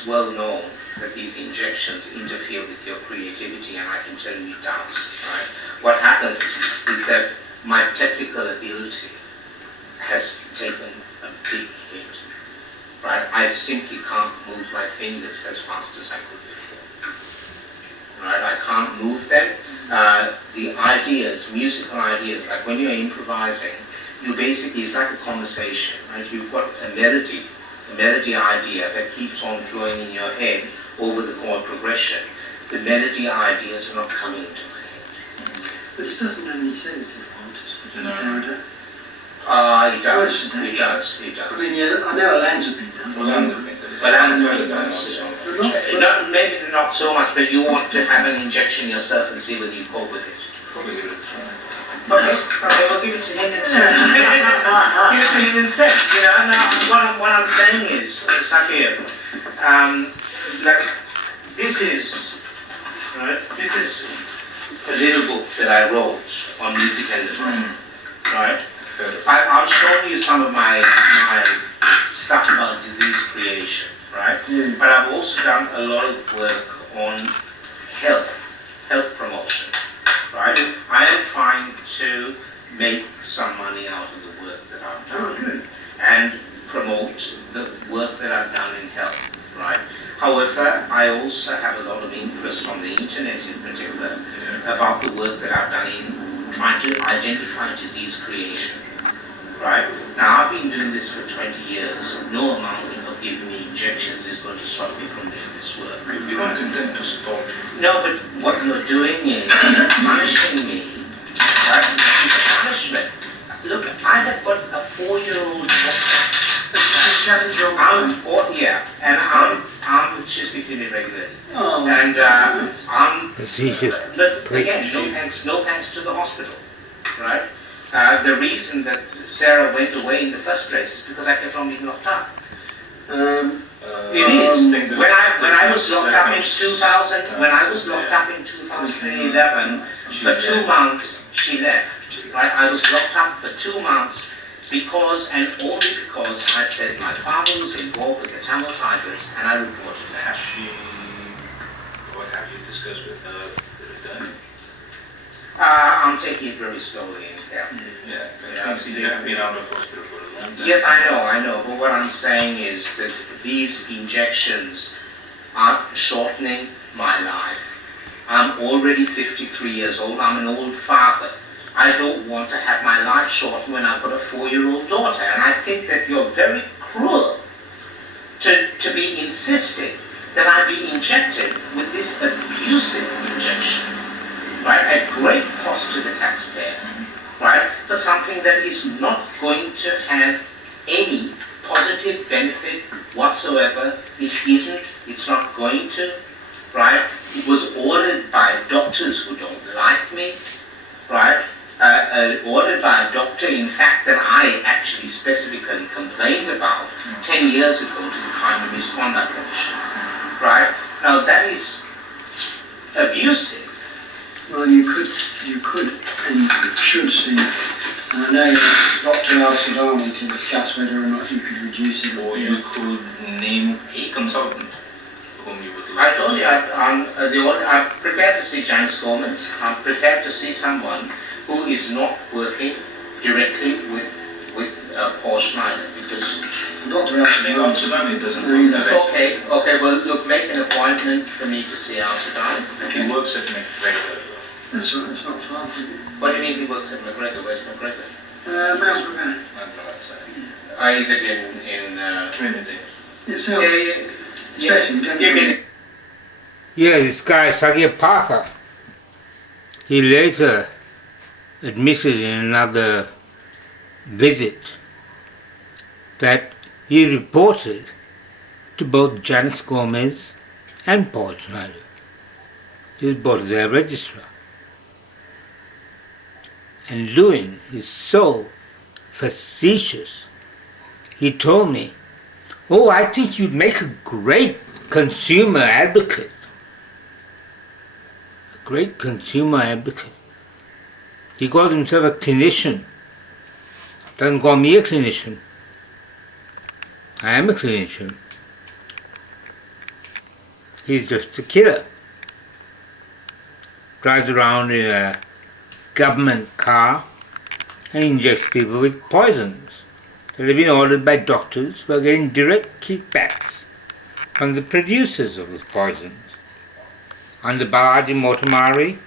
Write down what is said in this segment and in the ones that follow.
it's well known that these injections interfere with your creativity, and I can tell you it does. Right? What happens is that my technical ability has taken a big hit. Right? I simply can't move my fingers as fast as I could before. Right? I can't move them. The ideas, musical ideas, like when you're improvising, you basically, it's like a conversation, right? You've got a melody idea that keeps on flowing in your head over the chord progression. The melody ideas are not coming into my head. But it doesn't have any sedative ones. It does. It does. It does. I mean, yeah, I know olanzapine does. Olanzapine does. Maybe not so much, but you want to have an injection yourself and see whether you cope with it. Probably give it a try. Okay, we'll give it to him instead. Give it to him instead. You know, now what I'm saying is, Safir, like this is a little book that I wrote on music and design, right? I'll show you some of my stuff about disease creation, right? But I've also done a lot of work on health promotion, right? I am trying to make some money out of the work that I've done and promote the work that I've done in health, right? However, I also have a lot of interest on the internet in particular about the work that I've done in trying to identify disease creation. Right? Now, I've been doing this for 20 years. No amount of giving me injections is going to stop me from doing this work. We don't intend to stop. No, but what you're doing is punishing me. Right? It's a punishment. Look, I have got a 4-year-old and she's speaking irregularly. Oh. And I'm Facetious. Look, again, no thanks to the hospital. Right? The reason that Sarah went away in the first place is because I kept on being locked up. It is. When I was locked up in 2000, when I was locked up in 2011, for 2 months she left. Right? I was locked up for 2 months because and only because I said my father was involved with the Tamil Tigers, and I reported that. What have you discussed with her returning? I'm taking it very slowly. Yeah. You have been out of hospital for a long time. Yes, I know. But what I'm saying is that these injections are shortening my life. I'm already 53 years old. I'm an old father. I don't want to have my life shortened when I've got a 4-year-old daughter. And I think that you're very cruel to be insisting that I be injected with this abusive injection, right, at great cost to the taxpayer, right, for something that is not going to have any positive benefit whatsoever. It isn't, it's not going to, right? It was ordered by doctors who don't like me, right? Ordered by a doctor, in fact, that I actually specifically complained about 10 years ago to the Crime and Misconduct Commission, right? Now that is abusive. Well, you could and should see, and I know Dr. Al-Sadani to discuss whether or not you could reduce it. Or you could name a consultant whom you would like. I told you, I'm prepared to see Janice Gomez. I'm prepared to see someone who is not working directly with Paul Schneider, because Dr. Al-Sadani doesn't No, he work. okay, well look, make an appointment for me to see Al-Sadani. He works at McGregor. That's right, it's not far from you. What do you mean he works at McGregor? Where's McGregor? Mouse McGregor. Is it in Trinity. It's yeah, especially, don't you? Yeah, this guy, Sagir Parker, he later admitted in another visit that he reported to both Janice Gomez and Paul Schneider. He was both their registrar. And Lewin is so facetious. He told me, "Oh, I think you'd make a great consumer advocate." A great consumer advocate. He called himself a clinician. Doesn't call me a clinician. I am a clinician. He's just a killer. Drives around in a government car and injects people with poisons that have been ordered by doctors who are getting direct kickbacks from the producers of those poisons. Under Balaji Motomari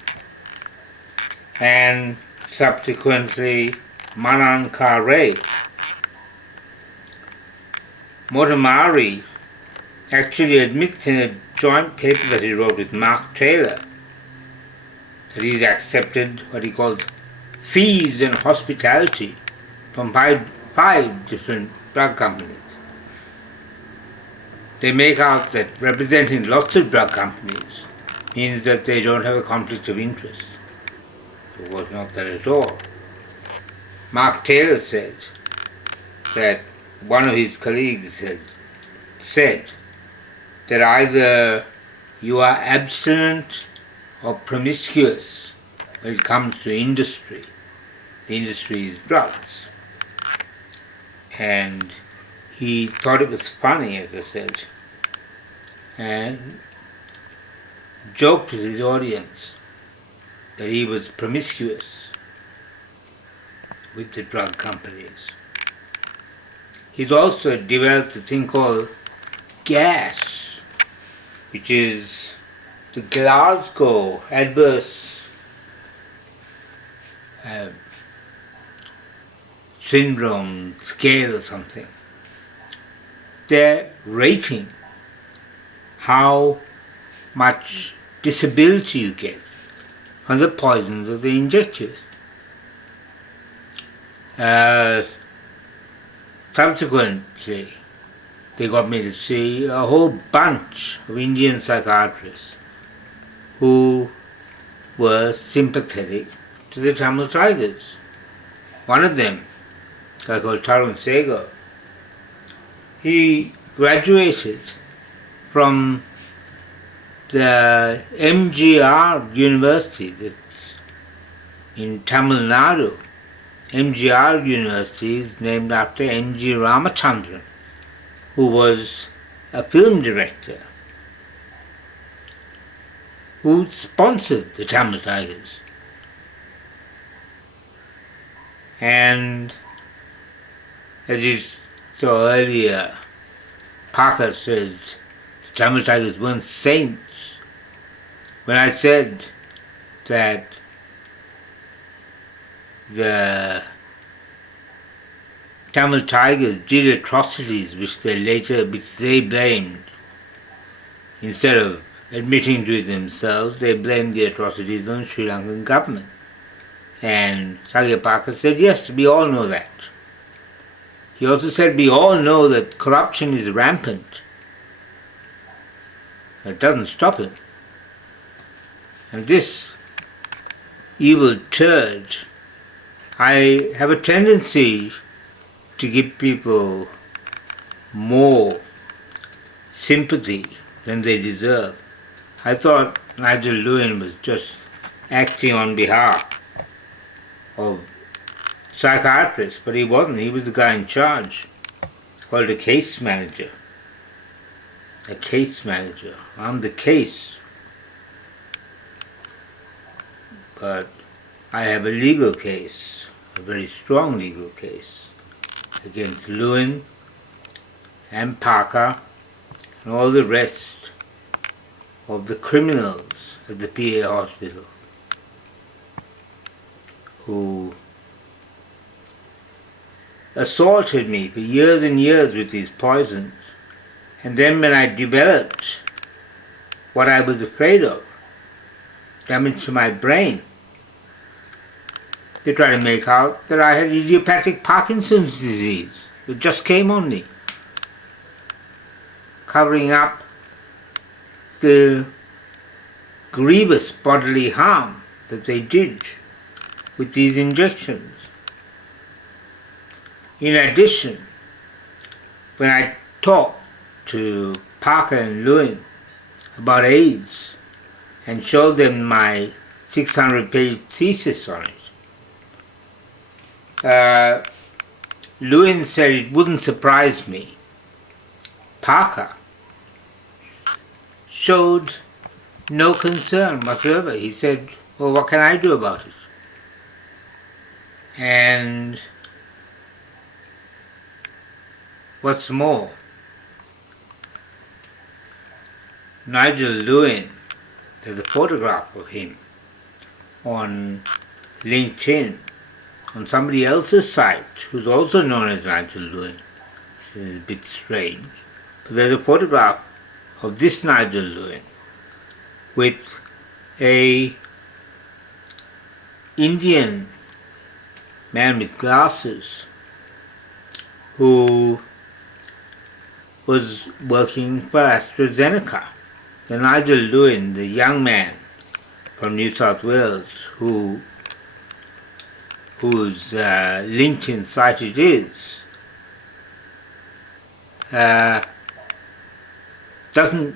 and subsequently Manan Kare. Motomari actually admits in a joint paper that he wrote with Mark Taylor that he's accepted what he calls fees and hospitality from five different drug companies. They make out that representing lots of drug companies means that they don't have a conflict of interest. It was not that at all. Mark Taylor said that one of his colleagues had said that either you are abstinent or promiscuous when it comes to industry. The industry is drugs. And he thought it was funny, as I said, and joked with his audience that he was promiscuous with the drug companies. He's also developed a thing called gas, which is the Glasgow Adverse Syndrome scale or something. They're rating how much disability you get from the poisons that they inject you with. Subsequently, they got me to see a whole bunch of Indian psychiatrists who were sympathetic to the Tamil Tigers. One of them, a guy called Tarun Segar, he graduated from the MGR University that's in Tamil Nadu. MGR University is named after M.G. Ramachandran, who was a film director who sponsored the Tamil Tigers. And as you saw earlier, Parker said the Tamil Tigers weren't saints. When I said that the Tamil Tigers did atrocities which they blamed, instead of admitting to it themselves, they blamed the atrocities on the Sri Lankan government. And Sagya Parker said, yes, we all know that. He also said, we all know that corruption is rampant. It doesn't stop it. And this evil turd, I have a tendency to give people more sympathy than they deserve. I thought Nigel Lewin was just acting on behalf of psychiatrists, but he wasn't. He was the guy in charge, called a case manager. A case manager. I'm the case. But I have a legal case, a very strong legal case, against Lewin and Parker and all the rest of the criminals at the PA hospital who assaulted me for years and years with these poisons. And then when I developed what I was afraid of, damage to my brain, they tried to make out that I had idiopathic Parkinson's disease. It just came on me, covering up the grievous bodily harm that they did with these injections. In addition, when I talked to Parker and Lewin about AIDS and showed them my 600-page thesis on it, Lewin said it wouldn't surprise me. Parker showed no concern whatsoever. He said, well, what can I do about it? And what's more, Nigel Lewin, there's a photograph of him on LinkedIn on somebody else's site who's also known as Nigel Lewin. It's a bit strange. But there's a photograph of this Nigel Lewin with a Indian man with glasses who was working for AstraZeneca. The Nigel Lewin, the young man from New South Wales whose LinkedIn site it is, doesn't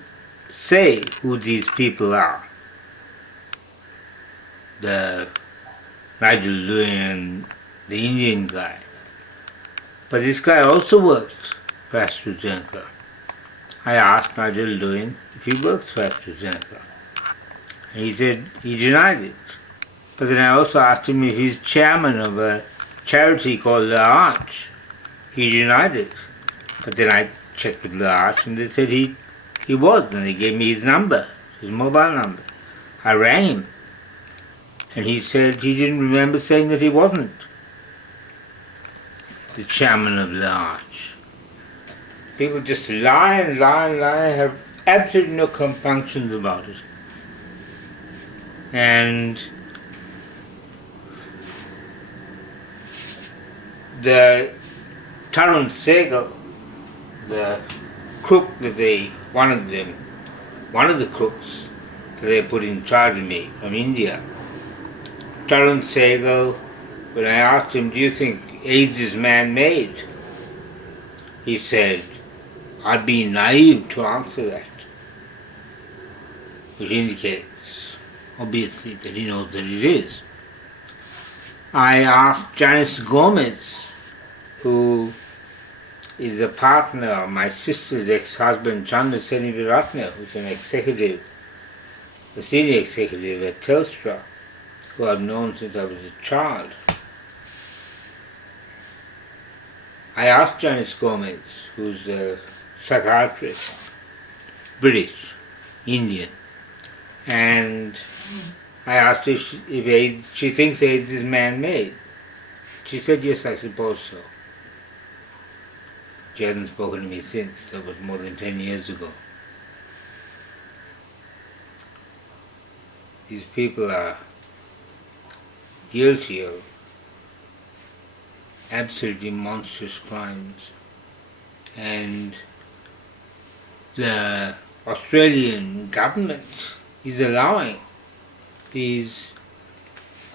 say who these people are. The Nigel Lewin and the Indian guy. But this guy also works for AstraZeneca. I asked Nigel Lewin if he works for AstraZeneca. And he said he denied it. But then I also asked him if he's chairman of a charity called the Arch. He denied it. But then I checked with the Arch and they said he was, and they gave me his number, his mobile number. I rang him and he said he didn't remember saying that he wasn't the chairman of the Arch. People just lie and lie and lie, have absolutely no compunctions about it. And the Tarun Sehgal, the crook that one of the crooks that they put in charge of me from India, Tarun Sehgal, when I asked him, do you think AIDS is man-made? He said, I'd be naive to answer that, which indicates, obviously, that he knows that it is. I asked Janice Gomez, who is a partner of my sister's ex-husband, Chandra Senewiratne, who's a senior executive at Telstra, who I've known since I was a child. I asked Janice Gomez, who's a psychiatrist, British, Indian, and I asked her if she thinks AIDS is man-made. She said, yes, I suppose so. She hasn't spoken to me since. That was more than 10 years ago. These people are guilty of absolutely monstrous crimes. And the Australian government is allowing a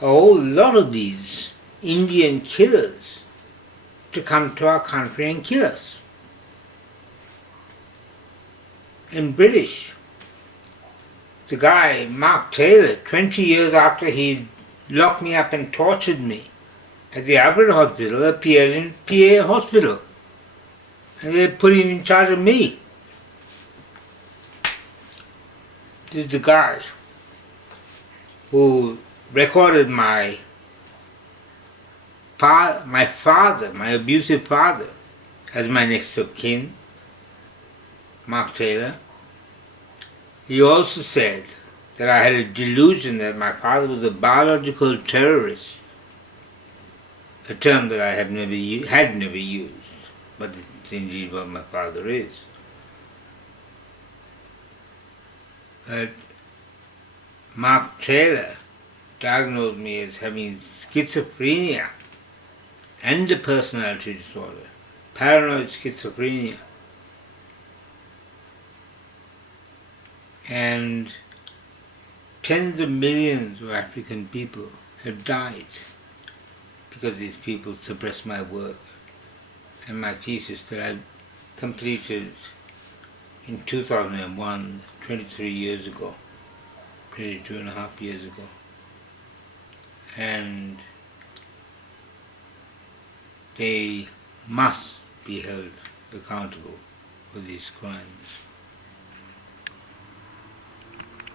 whole lot of these Indian killers to come to our country and kill us. And British, the guy, Mark Taylor, 20 years after he locked me up and tortured me at the Albert Hospital, appeared in PA Hospital. And they put him in charge of me. This is the guy who recorded my father, my abusive father, as my next of kin, Mark Taylor. He also said that I had a delusion that my father was a biological terrorist, a term that I had never used, but it's indeed what my father is. But Mark Taylor diagnosed me as having schizophrenia and a personality disorder, paranoid schizophrenia. And tens of millions of African people have died because these people suppressed my work and my thesis that I completed in 2001, 23 years ago, 22 and a half years ago. And they must be held accountable for these crimes.